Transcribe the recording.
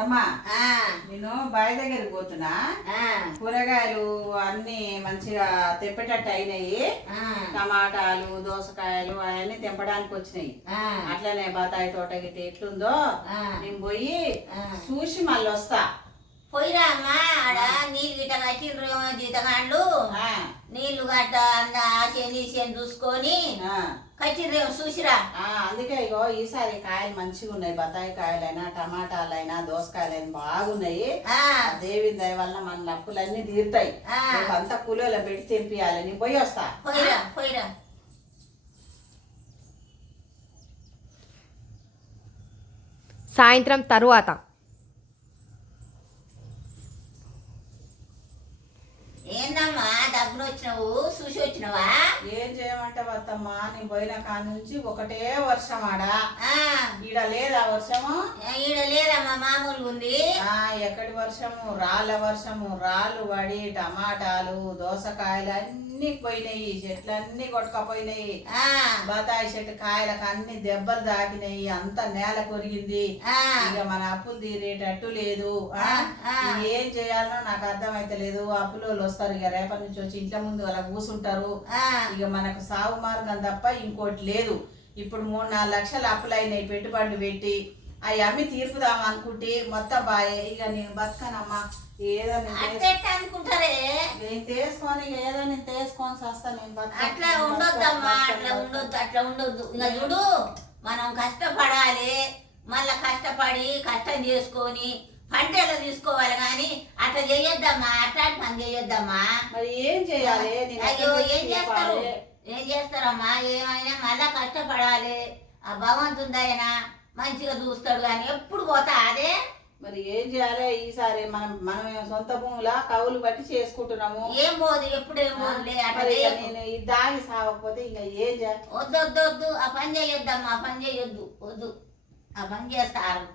అత్తమ్మా నేను బావి దగ్గరికి పోతున్నా. కూరగాయలు అన్ని మంచిగా తెంపేటట్టు అయినాయి. టమాటాలు, దోసకాయలు అవన్నీ తెంపడానికి వచ్చినాయి. అట్లనే బత్తాయి తోట గిట్ట ఎట్లుందో నేను పోయి చూసి మళ్ళీ వస్తా. పోయిరా అమ్మా, ఆడ నీళ్ళు గిట్ట కట్టిండ్రు జీతగాండ్లు. నీళ్లు గట్ట శని చూసుకొని కట్టిండ్రేమో చూసిరా. అందుకే ఇగో ఈసారి కాయలు మంచిగా ఉన్నాయి. బత్తాయి కాయలైనా టమాటాలైనా దోసకాయలైనా బాగున్నాయి. దేవి దయ వల్ల మన అప్పులన్నీ తీరుతాయి. అంతా కూలీలో పెట్టి తెంపియాలి. నేను పోయి వస్తా. పోయిరా పోయిరా. సాయంత్రం తరువాత ఏందమ్మా డబ్బులు వచ్చినావు, చూసి వచ్చినావా? ఏం చేయమంటావు అత్తమ్మా, నేను పోయిన కాడ నుంచి ఒకటే వర్షం ఆడ. ఈడ లేదా వర్షము? ఈడ లేదమ్మా, మామూలుగా ఉంది. ఎక్కడి వర్షము? రాళ్ళ వర్షము. రాళ్ళు పడి టమాటాలు దోసకాయలు అన్ని పోయినాయి. చెట్లన్నీ కొట్టుకపోయినాయి. బత్తాయి చెట్టు కాయలకు అన్ని దెబ్బలు తాకినాయి. అంత నేల కొరిగింది. ఇక మన అప్పులు తీరేటట్టు లేదు. ఏం చేయాలనో నాకు అర్థమైతే లేదు. అప్పులు వస్తారు. ఇక రేపటి నుంచి వచ్చి ఇంట్లో ముందు అలా కూర్చుంటారు. ఇక మనకు సాగు మార్గం తప్ప ఇంకోటి లేదు. ఇప్పుడు 3-4 లక్షలు అప్పులైనాయి. పెట్టుబడులు పెట్టి అవి అమ్మి తీర్పుదాం అనుకుంటే మొత్తం బాయే. ఇక నేను బతకనమ్మా. ఏదో అనుకుంటారే నేను తీసుకొని ఏదో నేను తీసుకొని వస్తా. నేను అట్లా ఉండొద్దమ్మా, అట్లా ఉండొద్దు, అట్లా ఉండొద్దు. ఇక చూడు, మనం కష్టపడాలి. మళ్ళా కష్టపడి కష్టం చేసుకొని పంటలు తీసుకోవాలి. కానీ అట్లా చేయొద్దమ్మా, అట్లాంటి పని చేయొద్దమ్మా. మరి ఏం చేయాలి? అయ్యో ఏం చేస్తారు, ఏం చేస్తారమ్మా? ఏమైనా మళ్ళా కష్టపడాలి. ఆ భగవంతుడైనా మంచిగా చూస్తాడు. కానీ ఎప్పుడు పోతా అదే. మరి ఏం చేయాలి? ఈసారి మనం సొంత భూములా కవులు బట్టి చేసుకుంటున్నాము. ఏం పోదు, ఎప్పుడు ఏం పోదు. నేను ఈ దాగి సాగకపోతే ఇంకా ఏం చేయాలి? వద్దు వద్దు వద్దు, ఆ పని చేయొద్దమ్మా, ఆ పని చేయొద్దు. వద్దు, ఆ పని చేస్తారు.